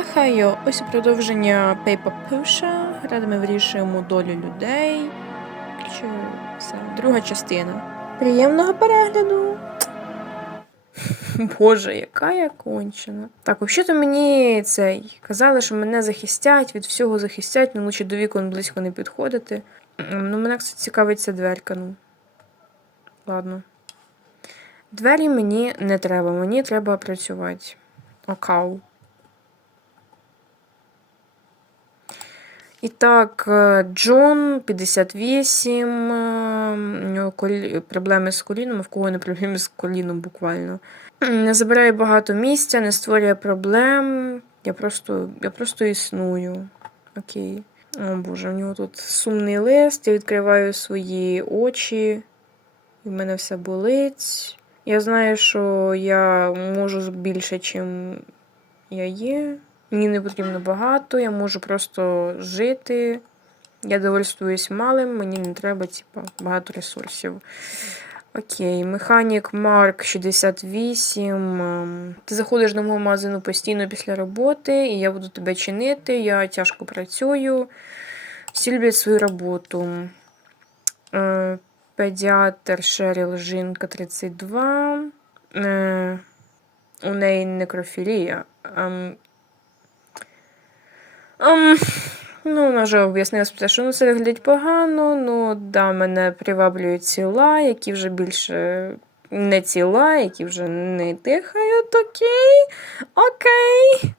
Ахайо, ось продовження Paper Pusha. Де ми вирішуємо долю людей. Чи все, друга частина. Приємного перегляду. Боже, яка я кончена. Так, взагалі-то мені цей казали, що мене захистять, від всього захистять, ну лучше до вікон близько не підходити. Ну, мене кстати, цікавить дверка, ну. Ладно. Двері мені не треба, мені треба працювати. Окау. І так, е, Джон 58. е, У нього проблеми з коліном, а в кого не проблеми з коліном буквально. Не забирає багато місця, не створює проблем. Я просто, я просто існую. Окей. О Боже, у нього тут сумний лист. Я відкриваю свої очі, і в мене все болить. Я знаю, що я можу більше, чим я є. Мені не потрібно багато, я можу просто жити. Я довольствуюсь малим, мені не треба, типу, багато ресурсів. Окей, механік Марк 68. ем, Ти заходиш до мого магазину постійно після роботи, і я буду тебе чинити. Я тяжко працюю. Всі люблять свою роботу. Е, Педіатр Шеріл Жінка 32. Е, У неї некрофілія. Ем, ну, вона вже об'яснила, що ну, це виглядить погано. Ну, да, мене приваблюють тіла, які вже більше не тіла, які вже не дихають. Окей. Окей.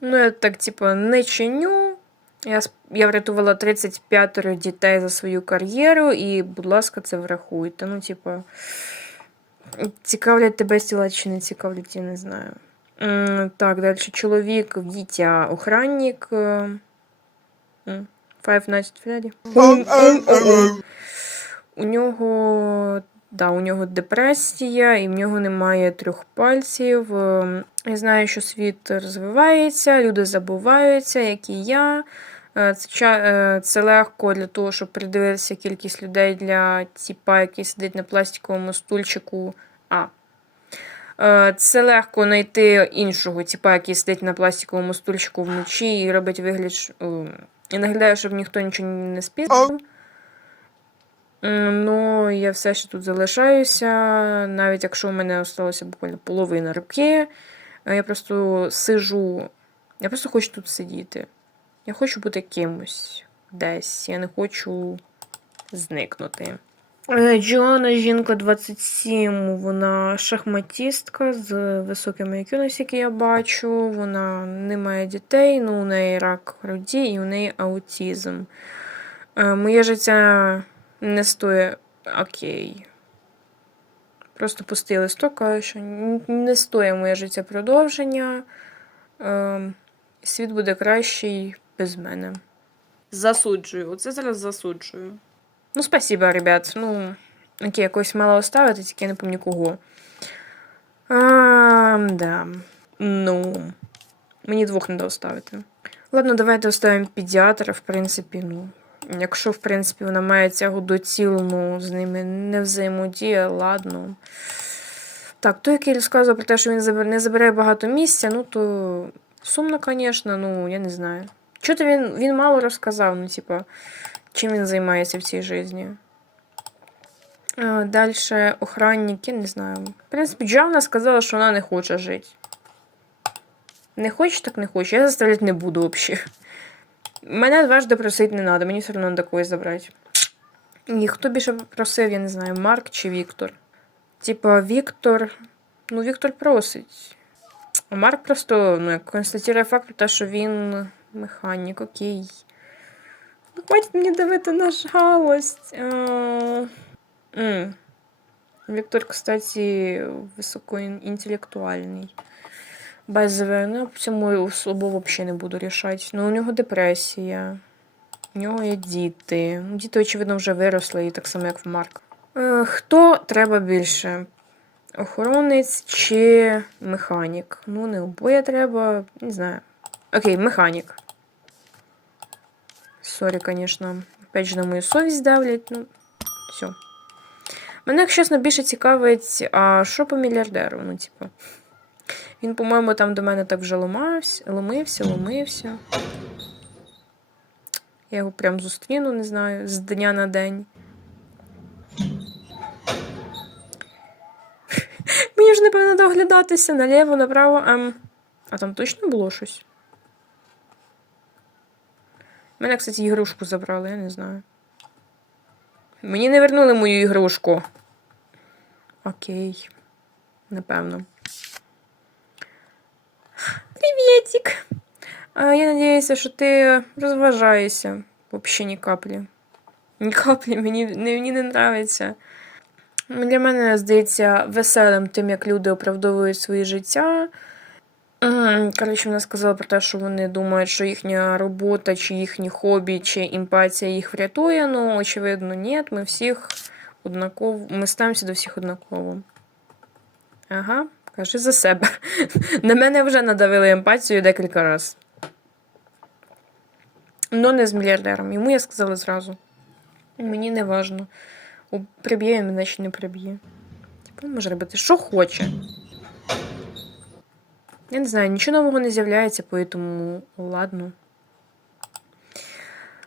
Ну, я так, типу, не чиню. Я, я врятувала 35 дітей за свою кар'єру, і, будь ласка, це врахуйте. Ну, типу, цікавлять тебе тіла чи не цікавлять, я не знаю. Так, далі чоловік Вітя охранник. Five Nights at Freddy. У нього. Да, у нього депресія, і в нього немає трьох пальців. Ем, Я знаю, що світ розвивається, люди забуваються, як і я. Е, Це, е, це легко для того, щоб придивитися кількість людей для тіпа, який сидить на пластиковому стульчику. А. Е, Це легко знайти іншого типа, який сидить на пластиковому стульчику вночі і робить вигляд, що- е, і наглядає, щоб ніхто нічого не спіздив. М, Ну, я все ще тут залишаюся, навіть якщо в мене залишилося буквально половина руки. е, Я просто сижу. Я просто хочу тут сидіти. Я хочу бути кимось десь. Я не хочу зникнути. Е, Джоанна жінка 27, вона шахматістка з високими IQ, наскільки я бачу. Вона не має дітей, ну у неї рак груді і у неї аутізм. Е, Моє життя не стоїть окей. Просто пустий листок, каже, що не стоїть моє життя продовження. Ем, світ буде кращий без мене. Засуджую. Оце зараз засуджую. Ну, спасибо, ребят. Ну, окей, якось мало оставити, тільки я не пам'ятаю кого. А, да. Ну. Мені двох не оставити. Ладно, давайте оставимо педіатра, в принципі, ну. Якщо, в принципі, вона має тягу до тіл, ну, з ними не взаємодія, ладно. Так, той, який розказував про те, що він не забирає багато місця, ну то сумно, звісно, ну, я не знаю. Чого-то він, він мало розказав, ну, типа, чим він займається в цій житті. Далі охранник, я не знаю. В принципі, Джавна сказала, що вона не хоче жити. Не хоче, так не хоче. Я заставляти не буду взагалі. Мене дважди просити не треба, мені все одно когось забрати. І хто більше просив, я не знаю, Марк чи Віктор. Типа, Віктор. Ну, Віктор просить. А Марк просто ну, констатує факт що він механік, окей. Ну, хватить мені давити на жалость. М. Віктор, кстати, високоінтелектуальний. Без ну, цьому особо взагалі не буду рішати. Ну, у нього депресія. У нього є діти. Діти, очевидно, вже виросли, і так само, як в Марка. Е, хто треба більше? Охоронець чи механік? Ну, не обоє треба, не знаю. Окей, механік. Сорі, звісно. Опять же, на мою совість давлять. Ну, все. Мене, якщо чесно, більше цікавить, а що по мільярдеру? Ну, типу. Він, по-моєму, там до мене так вже ломався, ломився, ломився. Я його прям зустріну, не знаю, з дня на день. Мені ж, напевно, доглядатися наліво, направо. Ем. А там точно було щось? Мене, кстати, ігрушку забрали, я не знаю. Мені не вернули мою ігрушку. Окей. Напевно. Привітик! Я надіюся, що ти розважаєшся. Взагалі ні каплі. Ні каплі, мені мені не нравиться. Для мене здається веселим тим, як люди оправдовують своє життя. Коротше, вона сказала про те, що вони думають, що їхня робота, чи їхні хобі, чи емпатія їх врятує. Ну, очевидно, ні. Ми всіх однаково. Ми ставимося до всіх однаково. Ага, кажи за себе. На мене вже надавили емпатію декілька разів. Ну, не з мільярдером. Йому я сказала зразу. Мені не важно. Приб'є він чи не приб'є. Типу, може робити, що хоче. Я не знаю, нічого нового не з'являється, поэтому ладно.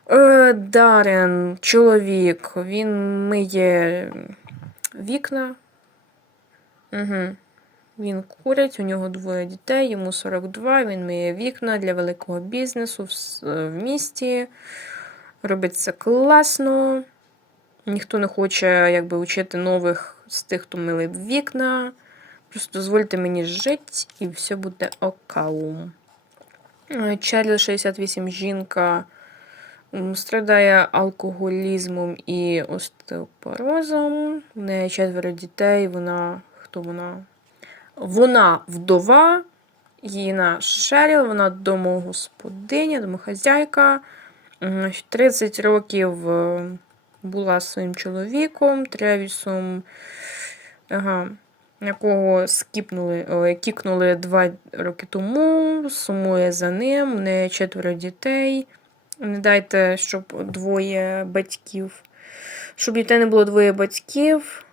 Е, Дарен, чоловік, він миє вікна. Угу. Він курить, у нього двоє дітей, йому 42, він миє вікна для великого бізнесу в, е, в місті. Робить це класно. Ніхто не хоче якби, учити нових з тих, хто милив вікна. Просто дозвольте мені жити, і все буде окаум. Е, Чарлі 68 жінка страдає алкоголізмом і остеопорозом. В неї четверо дітей. Вона. Хто вона? Вона вдова. Її на Шеріл, вона домогосподиня, домохазяйка. 30 років е, була своїм чоловіком, Тревісом. Ага якого скіпнули, кікнули два роки тому, сумує за ним, в неї четверо дітей. Не дайте, щоб двоє батьків. Щоб дітей не було двоє батьків.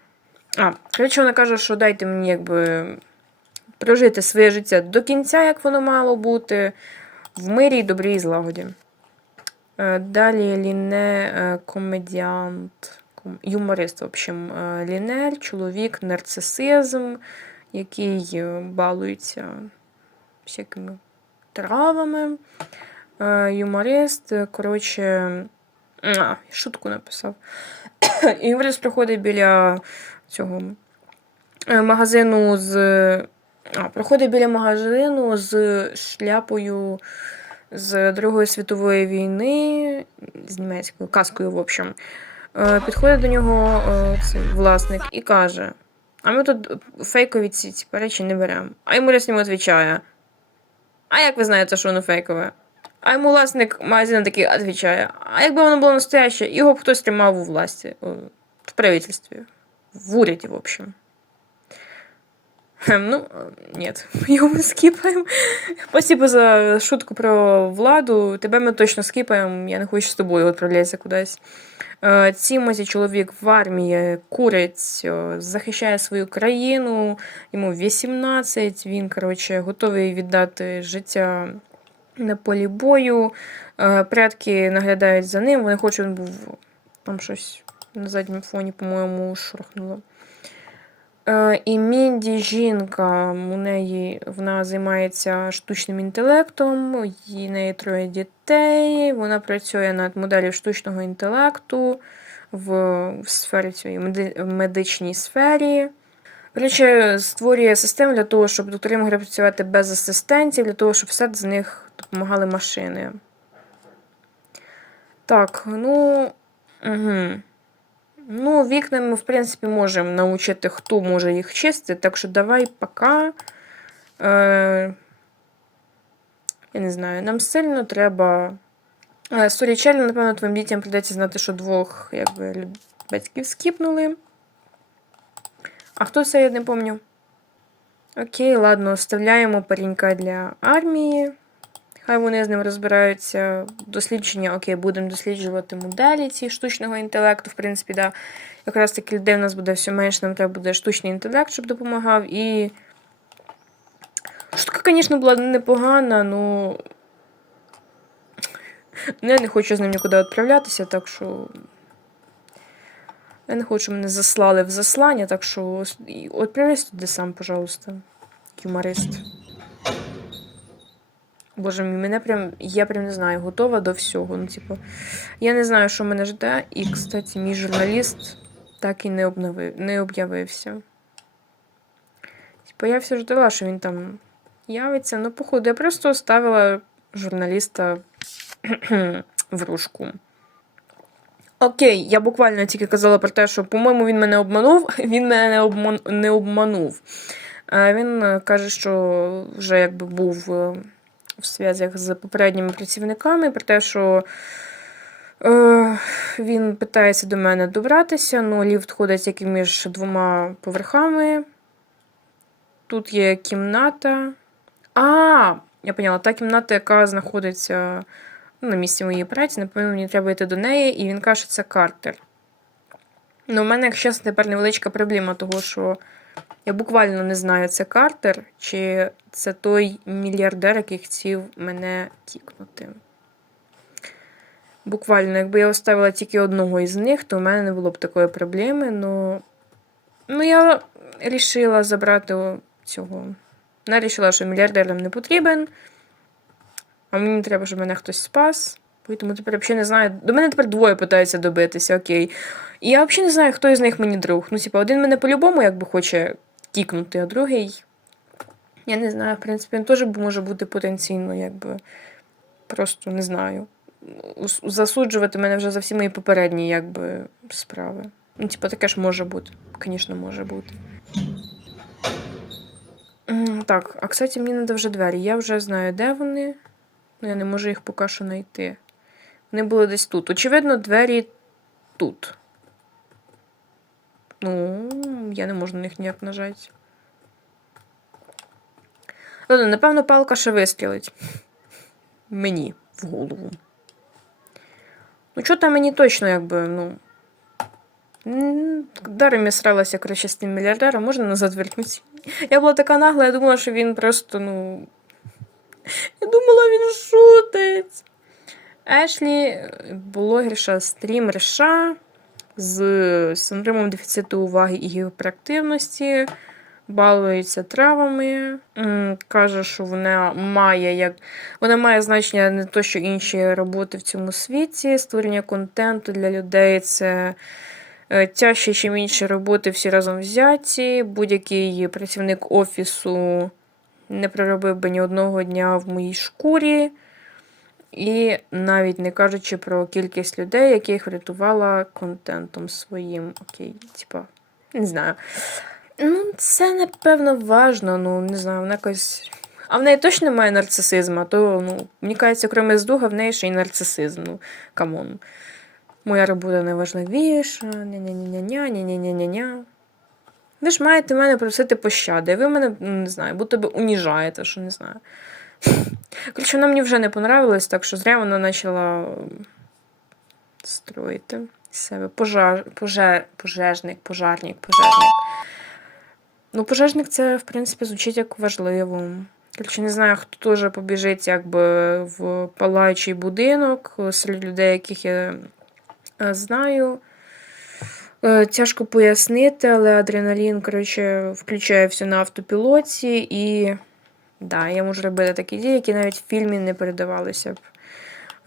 А, коротше, вона каже, що дайте мені якби прожити своє життя до кінця, як воно мало бути, в мирі, добрі і злагоді. Е, Далі Ліне е, комедіант, ком- юморист, в общем, е, Лінель, чоловік, нарцисизм, який е, балується всякими травами. Е, Юморист, коротше, а, шутку написав. Юморист приходить біля цього магазину з. А, проходить біля магазину з шляпою з Другої світової війни, з німецькою каскою, в общем. Е, Підходить до нього е, цей власник і каже: А ми тут фейкові ці, ці речі не беремо. А йому йому відповідає: А як ви знаєте, що воно фейкове? А йому власник магазину такий відповідає: А якби воно було настояще, його б хтось тримав у власті, в правительстві, в уряді, в общем. Ну, э, нет, його ми скіпаємо. Спасибо за шутку про владу. Тебе ми точно скіпаємо. Я не хочу з тобою відправлятися кудись. Е, Тімоті чоловік в армії курить, е, захищає свою країну, йому 18, він, коротше, готовий віддати життя на полі бою. Прятки наглядають за ним, вони хочуть, він був там щось на задньому фоні, по-моєму, шурхнуло. Е, І Мінді жінка, у неї вона займається штучним інтелектом, її неї троє дітей. Вона працює над моделлю штучного інтелекту в, в сфері цієї в медичній сфері. Коротше, створює систему для того, щоб доктори могли працювати без асистентів, для того, щоб все за них допомагали машини. Так, ну. Угу. Ну, вікна ми, в принципі, можемо навчити, хто може їх чистити. Так що давай пока. Е, я не знаю, нам сильно треба. Е, Сорі, напевно, твоїм дітям прийдеться знати, що двох якби, батьків скіпнули. А хто це, я не пам'ятаю. Окей, ладно, оставляємо паренька для армії. Хай вони з ним розбираються. Дослідження, окей, будемо досліджувати моделі ці штучного інтелекту. В принципі, да. Якраз таки людей в нас буде все менше, нам треба буде штучний інтелект, щоб допомагав. І Штука, звісно, була непогана, ну. Ну, я не хочу з ним нікуди відправлятися, так що. Я не хочу, мене заслали в заслання, так що відправляйся туди сам, пожалуйста. Юморист. Боже мій, мене прям. Я прям не знаю, готова до всього. Ну, типу, я не знаю, що мене жде. І, кстати, мій журналіст так і не обновив, не об'явився. Типу, я все ждала, що він там явиться. Ну, походу, я просто оставила журналіста в ружку. Окей, я буквально тільки казала про те, що, по-моєму, він мене обманув. Він мене не, обман... не обманув. Він е, каже, що вже якби був е, в зв'язках з попередніми працівниками, про те, що е, він питається до мене добратися, ну ліфт ходить тільки між двома поверхами. Тут є кімната. А, я поняла, та кімната, яка знаходиться ну, на місці моєї праці, напевно, мені треба йти до неї, і він каже, що це Картер. Ну, у мене, якщо чесно, тепер невеличка проблема, того, що я буквально не знаю, це Картер, чи це той мільярдер, який хотів мене тікнути. Буквально, якби я оставила тільки одного із них, то в мене не було б такої проблеми. Ну, ну я вирішила забрати цього. Вона вирішила, що мільярдер нам не потрібен. А мені треба, щоб мене хтось спас. Тому тепер взагалі не знаю. До мене тепер двоє питаються добитися, окей. І я взагалі не знаю, хто із них мені друг. Ну, типа, один мене по-любому якби хоче кікнути, а другий. Я не знаю, в принципі, він теж може бути потенційно, якби. Просто не знаю. Засуджувати мене вже за всі мої попередні, якби, справи. Ну, типа, таке ж може бути. Звісно, може бути. Так, а кстати, мені треба вже двері. Я вже знаю, де вони. Ну, я не можу їх поки що знайти. Вони були десь тут. Очевидно, двері тут. Ну, я не можу на них ніяк нажати. Ладно, напевно, палка ще вистрілить. Мені в голову. Ну, що там мені точно, якби, ну. Даром я сралася, коротше, з тим мільярдером, можна назад вернутися. Я була така нагла, я думала, що він просто, ну. Я думала, він шутить. Ешлі, блогерша, стрімерша з синдромом дефіциту уваги і гіперактивності, балується травами, каже, що вона має як вона має значення не то, що інші роботи в цьому світі, створення контенту для людей це. е, Тяжче, ніж інші роботи всі разом взяті. Будь-який працівник офісу не проробив би ні одного дня в моїй шкурі. І навіть не кажучи про кількість людей, яких врятувала контентом своїм. Окей, типа, не знаю. Ну, це напевно важно, ну, не знаю, вона якось. А в неї точно немає нарцисизму, а то, ну, мені кажеться, крім здуга, в неї ще й нарцисизм. Ну, камон. Моя робота найважливіша. Ня-ня-ня-ня, ня-ня-ня-ня-ня. Ви ж маєте мене просити пощади, ви мене, не знаю, будто би уніжаєте, що не знаю. Коротше, вона мені вже не понравилась, так що зря вона почала строїти себе пожар, пожар, пожежник, пожарник, пожежник. Ну, пожежник це, в принципі, звучить як важливо. Коротше, не знаю, хто теж побіжить якби в палаючий будинок серед людей, яких я е, знаю. Е, Тяжко пояснити, але адреналін, коротше, включає все на автопілоті і. Да, я можу робити такі дії, які навіть в фільмі не передавалися б.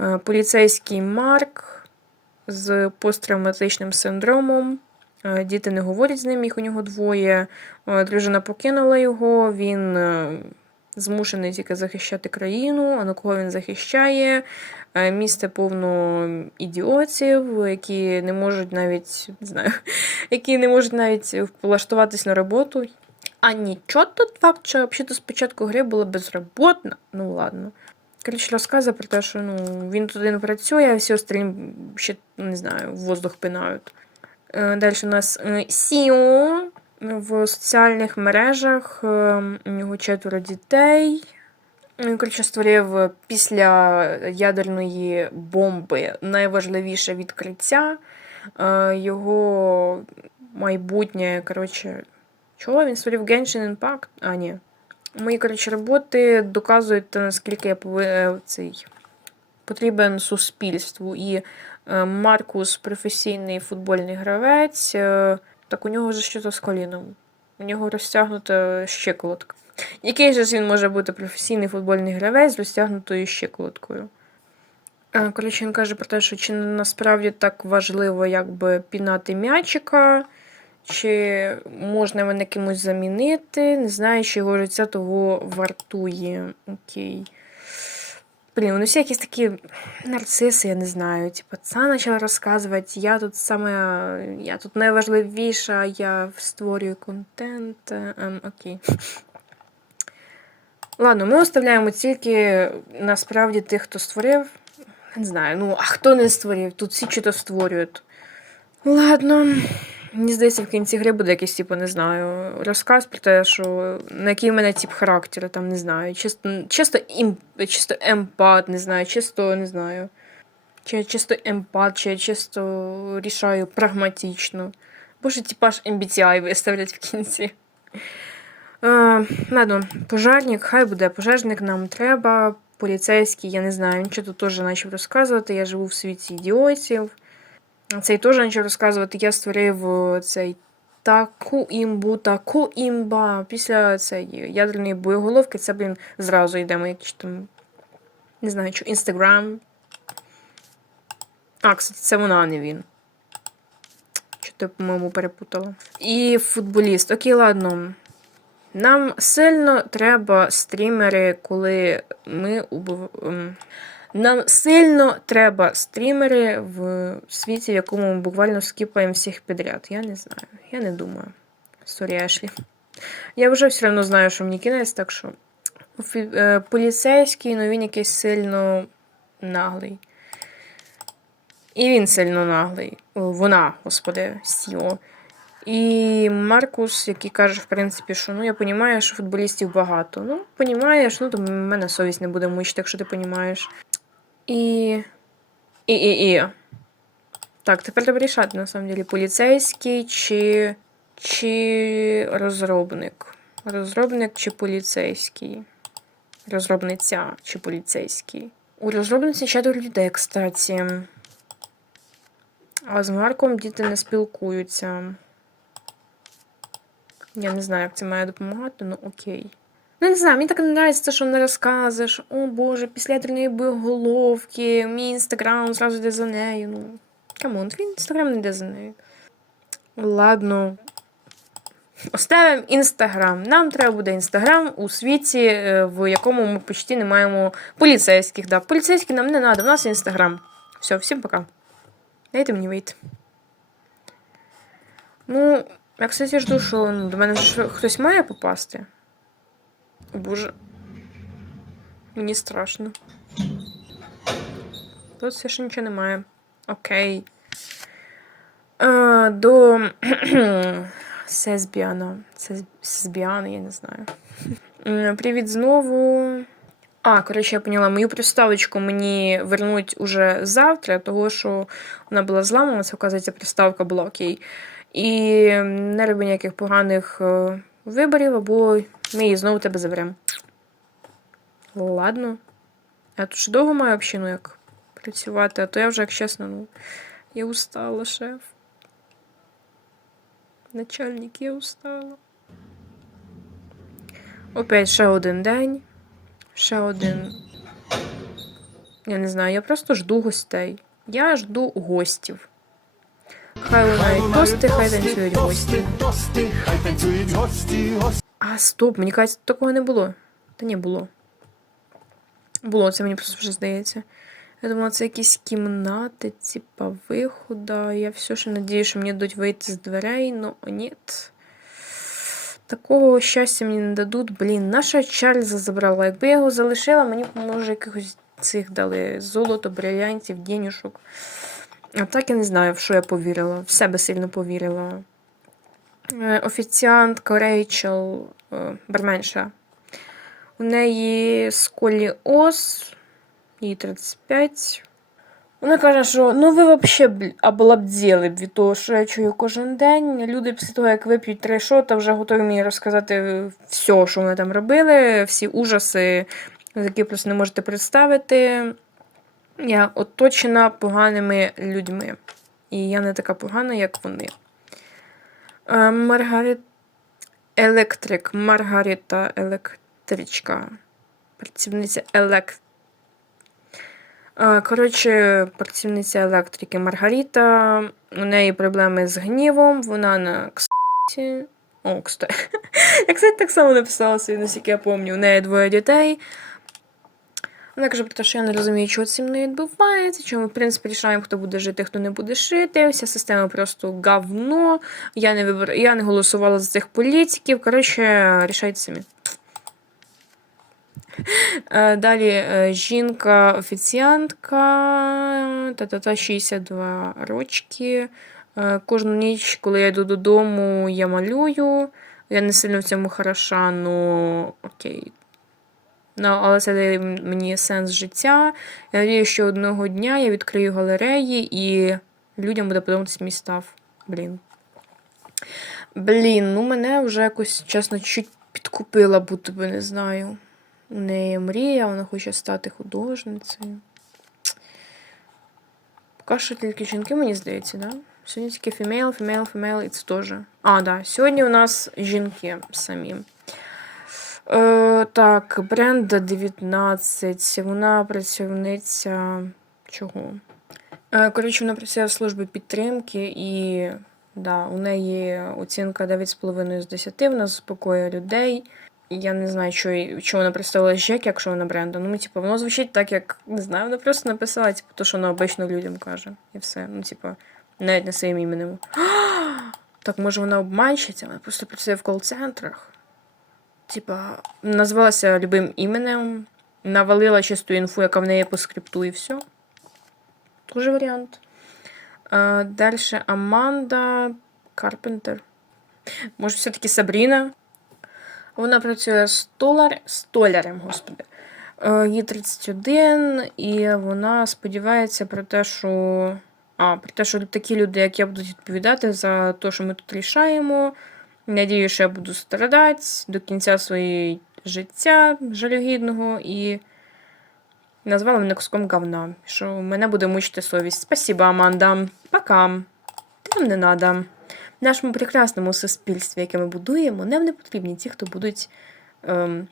Е, Поліцейський Марк з посттравматичним синдромом. Е, Діти не говорять з ним, їх у нього двоє. Е, Дружина покинула його, він змушений тільки захищати країну, а на кого він захищає. Місце повно ідіотів, які не можуть навіть не знаю, які не можуть навіть влаштуватись на роботу. А нічого тут факт, що взагалі спочатку гри була безроботна. Ну ладно. Коротше, розказує про те, що ну, він туди не працює, а всі остальні ще, ну, не знаю, воздух пинають. Е, Далі у нас е, Сіо в соціальних мережах. е, У нього четверо дітей. Він, коротше, створив після ядерної бомби найважливіше відкриття. Його майбутнє, коротше, чого він створив Genshin Impact? А, ні. Мої, коротше, роботи доказують, наскільки я пови... цей... потрібен суспільству. І е, Маркус професійний футбольний гравець. Так у нього вже щось з коліном. У нього розтягнута щиколотка. Який же ж він може бути професійний футбольний гравець з розтягнутою щиколоткою? Е, Коротше, він каже про те, що чи насправді так важливо якби пінати м'ячика, чи можна мене кимось замінити. Не знаю, чи його життя того вартує. Окей. Блін, вони всі якісь такі нарциси, я не знаю. Типа, це почала розказувати, я тут саме, я тут найважливіша, я створюю контент. Ем, окей. Ладно, ми оставляємо тільки насправді тих, хто створив. Не знаю, ну, а хто не створив? Тут всі чи то створюють. Ладно. Мені здається, в кінці гри буде якийсь, типу, не знаю, розказ про те, що на який в мене тип характеру, там, не знаю. Чисто, чисто, ім, чисто емпат, не знаю, чисто, не знаю. Чи я чисто емпат, чи я чисто рішаю прагматично. Боже, типаж MBTI виставлять в кінці. Е, ладно, пожежник, хай буде. Пожежник нам треба. Поліцейський, я не знаю, він тут теж почав розказувати. Я живу в світі ідіотів. Цей теж почав розказувати. Я створив е, цей таку імбу, таку імба. Після цієї ядерної боєголовки це, блін, зразу йдемо, якісь там. Не знаю, що Інстаграм. А, кстати, це вона, а не він. Що ти, по-моєму, перепутала. І футболіст. Окей, ладно. Нам сильно треба стрімери, коли ми убив... Нам сильно треба стрімери в світі, в якому ми буквально скіпаємо всіх підряд. Я не знаю. Я не думаю. Сорі, Ешлі. Я вже все одно знаю, що мені кінець, так що. Е, Поліцейський, ну він якийсь сильно наглий. І він сильно наглий. Вона, господи, Сіо. І Маркус, який каже, в принципі, що ну я розумію, що футболістів багато. Ну, розумієш, ну то в мене совість не буде мучити, якщо ти розумієш. І. І, і, і. Так, тепер треба рішати, на самом деле, поліцейський чи. чи розробник. Розробник чи поліцейський. Розробниця чи поліцейський. У розробниці четверо людей, кстати. А з Марком діти не спілкуються. Я не знаю, як це має допомагати, ну окей. Ну, не знаю, мені так не подобається, що не розказуєш. О Боже, після ядерної боєголовки, мій інстаграм зразу йде за нею. Ну, камон, твій інстаграм не йде за нею. Ладно. Оставимо інстаграм. Нам треба буде інстаграм у світі, е, в якому ми почти не маємо поліцейських. Да. Поліцейських нам не треба, в нас інстаграм. Все, всім пока. Дайте мені вийти. Ну, я, кстати, жду, що ну, до мене ж хтось має попасти. Боже. Мені страшно. Тут все ще нічого немає. Окей. А, до Сезбіана. Сез- Сезбіана, я не знаю. Привіт знову. А, коротше, я поняла, мою приставочку мені вернуть уже завтра, того що вона була зламана, це, оказується, приставка була. І не роби ніяких поганих е, виборів, або ми її знову тебе заберемо. Ладно. Я тут ще довго маю общину як працювати, а то я вже, як чесно, ну, я устала, шеф. Начальник, я устала. Опять ще один день. Ще один. Я не знаю, я просто жду гостей. Я жду гостів. Хай лунають тости, хай танцюють гості. Хай танцюють гості, гості. А, стоп, мені кажеться, такого не було. Та ні, було. Було, це мені просто вже здається. Я думала, це якісь кімнати, типа вихода. Я все ще надію, що мені дадуть вийти з дверей, но ні. Такого щастя мені не дадуть. Блін, наша Чарльза забрала. Якби я його залишила, мені б, може якихось цих дали золото, брилянтів, денюшок. А так я не знаю, в що я повірила. В себе сильно повірила. Е, Офіціантка Рейчел, е, барменша. У неї сколіоз, їй 35. Вона каже, що ну ви взагалі облабділи б від того, що я чую кожен день. Люди після того, як вип'ють три шота, вже готові мені розказати все, що вони там робили, всі ужаси, які просто не можете представити. Я оточена поганими людьми. І я не така погана, як вони. Маргарит Електрик. Маргарита Електричка. Працівниця елект. Е, Коротше, працівниця електрики Маргарита. У неї проблеми з гнівом. Вона на кстати. О, кстати. Я, кстати, так само написала наскільки я пам'ятаю. У неї двоє дітей. Вона каже про те, що я не розумію, чого зі мною відбувається, чому в принципі, рішаємо, хто буде жити, хто не буде жити. Вся система просто говно. Я не вибир... я не голосувала за цих політиків. Коротше, рішайте самі. Е, Далі е, жінка офіціантка, та-та-та 62 рочки. Е, Кожну ніч, коли я йду додому, я малюю. Я не сильно в цьому хороша, ну окей. Ну, але це дає мені сенс життя. Я надію, що одного дня я відкрию галереї і людям буде подобатись мій став. Блін. Блін, ну мене вже якось, чесно, чуть підкупила, будто би не знаю. У неї мрія, вона хоче стати художницею. Поки що тільки жінки, мені здається, да? Сьогодні тільки фімейл, фімейл, фімейл, і це теж. А, да. Сьогодні у нас жінки самі. Е, так, Бренда 19. Вона працівниця чого? Е, коротше, вона працює в службі підтримки і да, у неї оцінка 9,5 з 10, вона заспокоює людей. Я не знаю, що, що вона представила Жек, якщо вона бренда. Ну, типу, воно звучить так, як не знаю, вона просто написала, типу, то, що вона обично людям каже. І все. Ну, типу, навіть не своїм іменем. Так, може, вона обманщиця, вона просто працює в кол-центрах. Типа, назвалася любим іменем, навалила чисту інфу, яка в неї по скрипту, і все. Тоже варіант. Далі Аманда Карпентер. Може, все-таки Сабріна. Вона працює столар... столярем, господи. Е, Їй 31, і вона сподівається про те, що. А, про те, що такі люди, як я, будуть відповідати за те, що ми тут рішаємо. Надію, що я буду страдати до кінця своєї життя жалюгідного і назвала мене куском говна, що мене буде мучити совість. Спасибо, Аманда. Пока. Там не надо. В нашому прекрасному суспільстві, яке ми будуємо, нам не потрібні ті, хто будуть ем,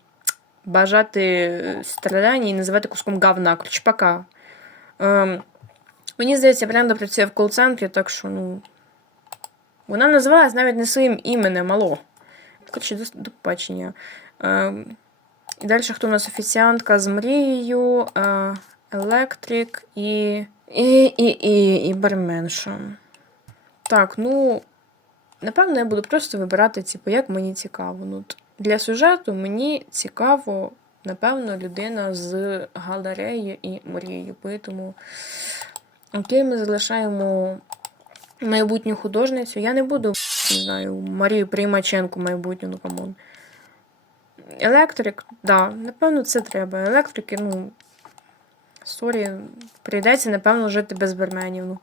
бажати страдання і називати куском говна. Коротше, пока. Ем, мені здається, Бренда працює в кол-центрі, так що, ну. Вона називалась навіть не своїм іменем, алло. Коротше, до, до побачення. Е, і далі хто у нас офіціантка з мрією, е, електрик і. І, і, і, і барменша. Так, ну. Напевно, я буду просто вибирати, типу, як мені цікаво. Ну, для сюжету мені цікаво, напевно, людина з галереєю і мрією. Тому, окей, ми залишаємо майбутню художницю. Я не буду, не знаю, Марію Приймаченку майбутню, ну камон. Електрик, да, напевно, це треба. Електрики, ну. Сорі, прийдеться, напевно, жити без барменів. Ну.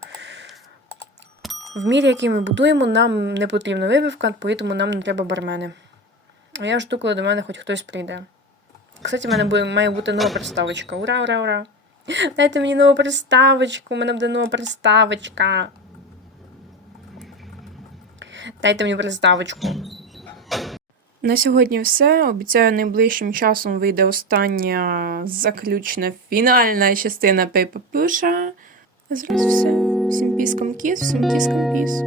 В мірі, який ми будуємо, нам не потрібна вибивка, тому нам не треба бармени. А я жду, коли до мене хоч хтось прийде. Кстати, в мене буде, має бути нова приставочка. Ура, ура, ура! Дайте мені нову приставочку, у мене буде нова приставочка. Дайте мені приставочку. На сьогодні все. Обіцяю, найближчим часом вийде остання заключна фінальна частина Paper Push. А зараз все. Всім піскам кіс, всім кіскам піс.